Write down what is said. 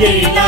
yeah.